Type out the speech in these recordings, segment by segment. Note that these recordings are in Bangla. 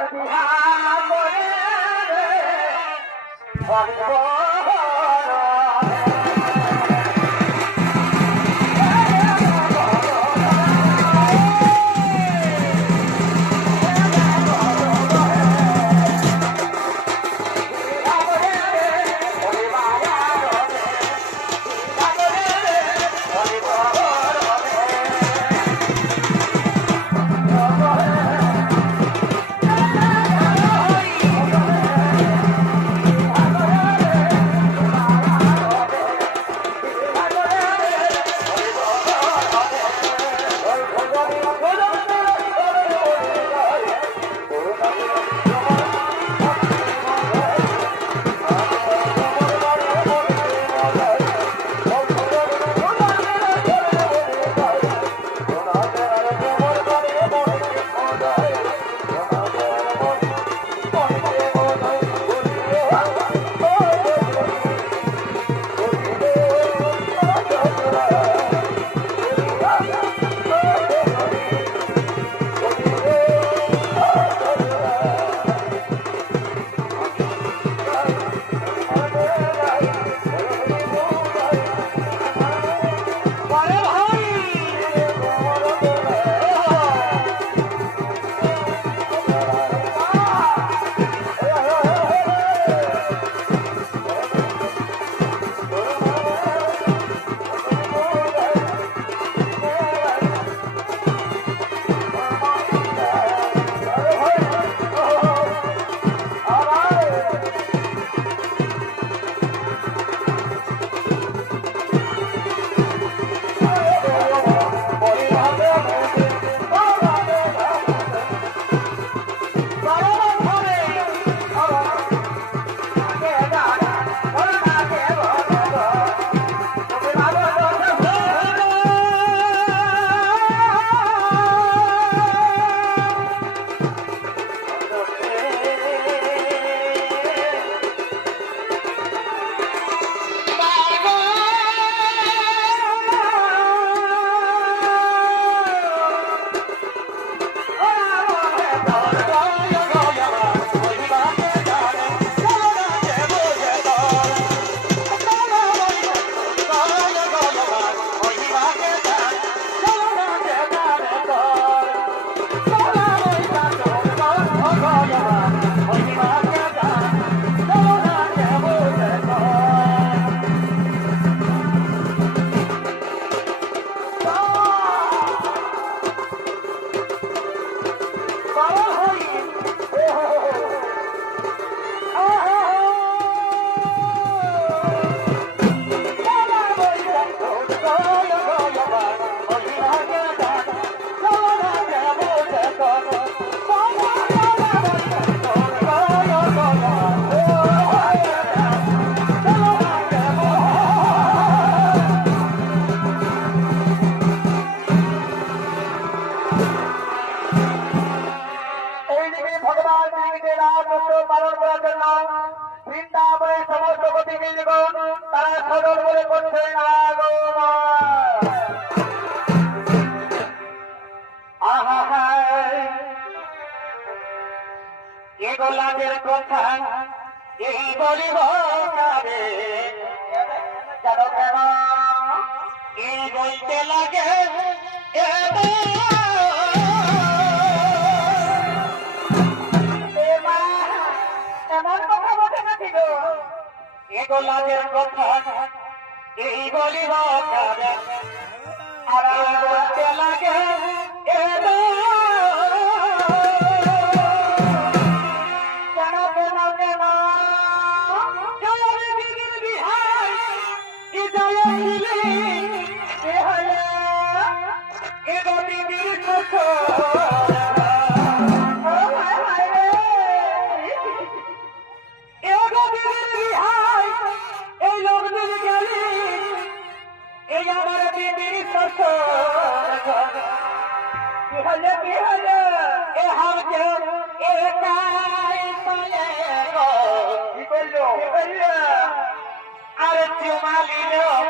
সন্ধ্যা করে তারা খবর বলে করছে গোলাপের কথা এই বলিব কারে কেন কেন এই বলতে লাগে গো লাজের কথা। এই বলিব আর বলতে লাগে। Oh, my God.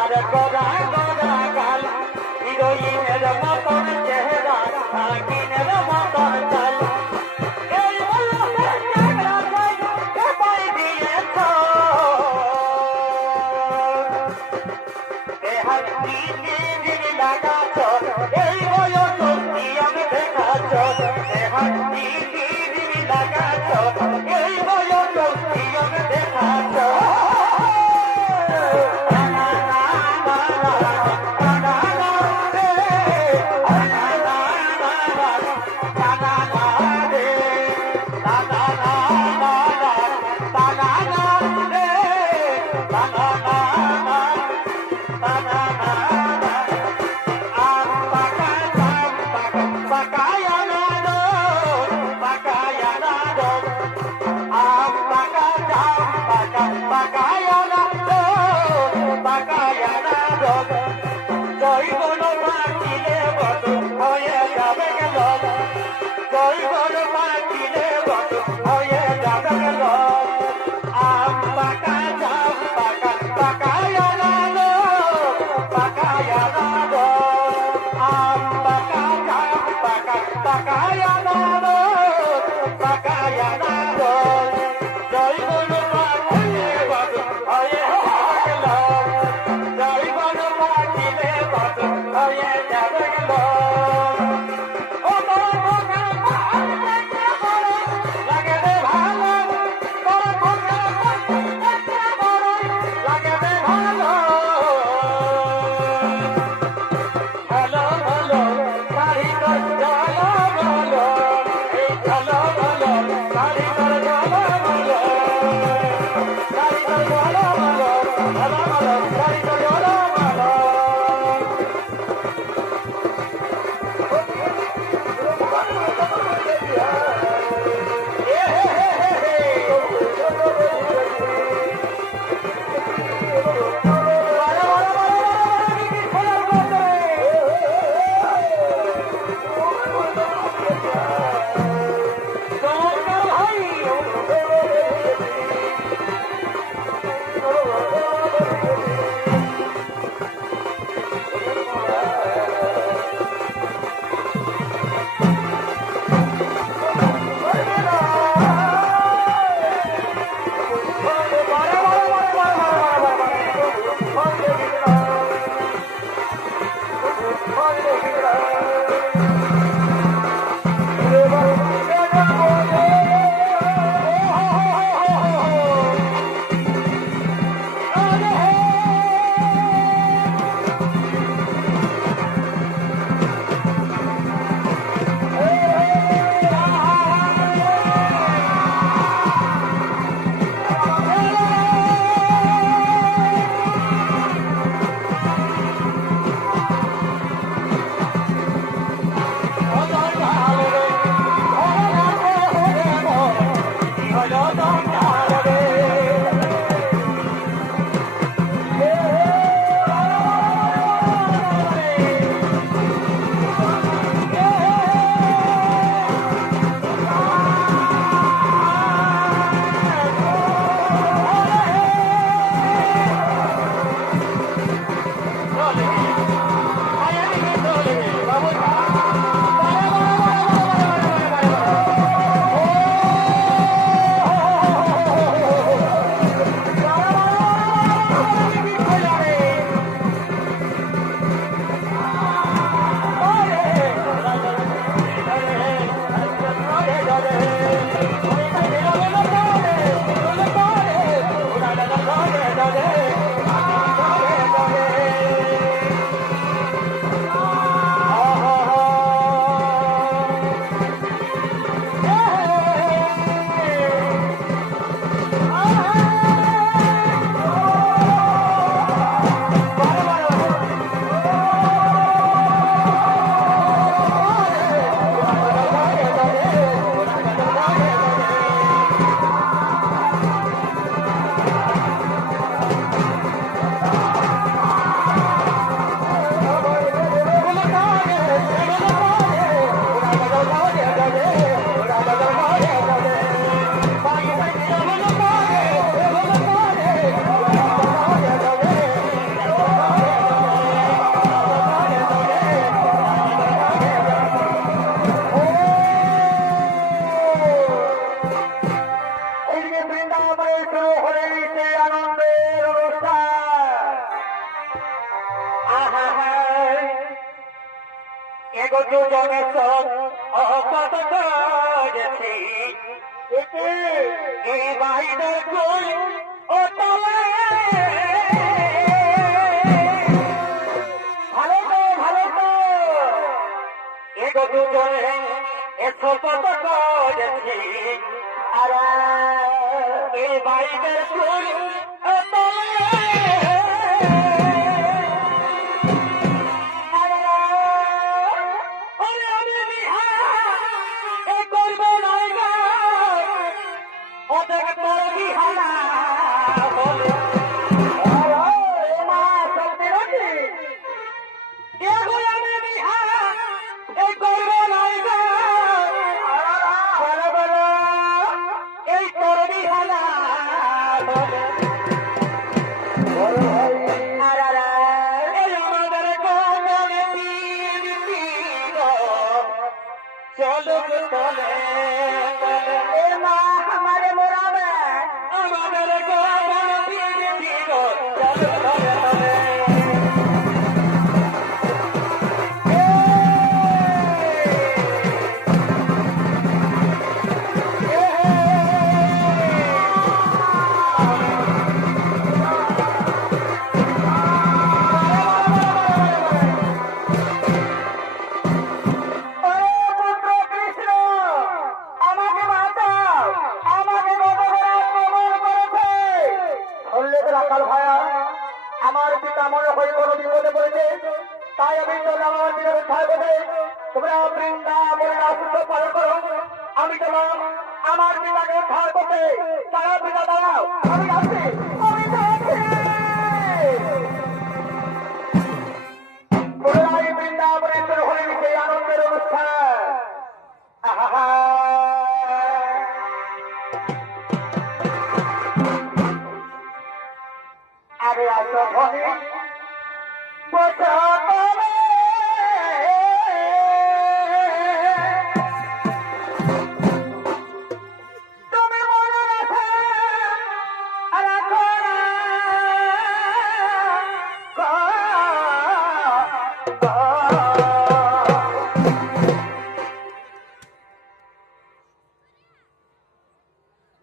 আর গোরা গাল হিরোইনের মতন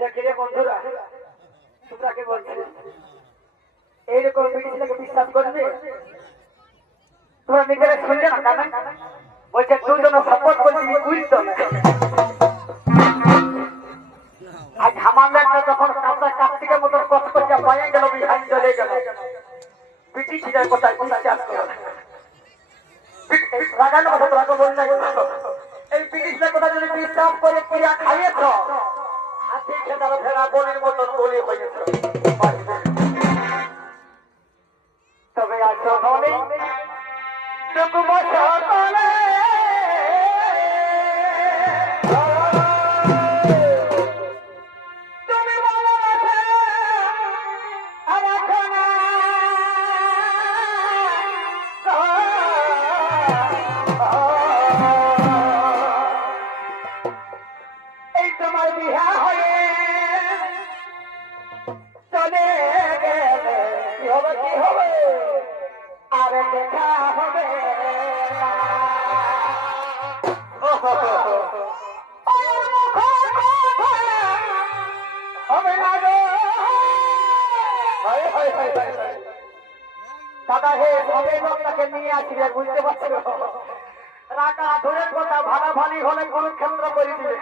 দেখে রে বন্ধুরা, তোমরা কে বলছো? এইরকম বিদেশিটাকে বিশ্বাস করবে তোমরা নিজেরা শুনলে না কানে বলছে দুজন শপথ করছি বুঝতো আজ আমাদের যখন কাঁচা কার্তিকের মতো কষ্ট করছে পায়ে গেল, বিহারি কোথায় বিশ্বাস করো এই ব্রিটিশদের কথা যদি বিশ্বাস করে ক্রিয়া খাইয়েছ এখানে ভেড়া বলির মতন গলি হয়েছে সিরিয়াস বুঝতে পারছি? রাখা আধুনিক কথা ভাড়া ভালি হলে কেন্দ্র করে দিবে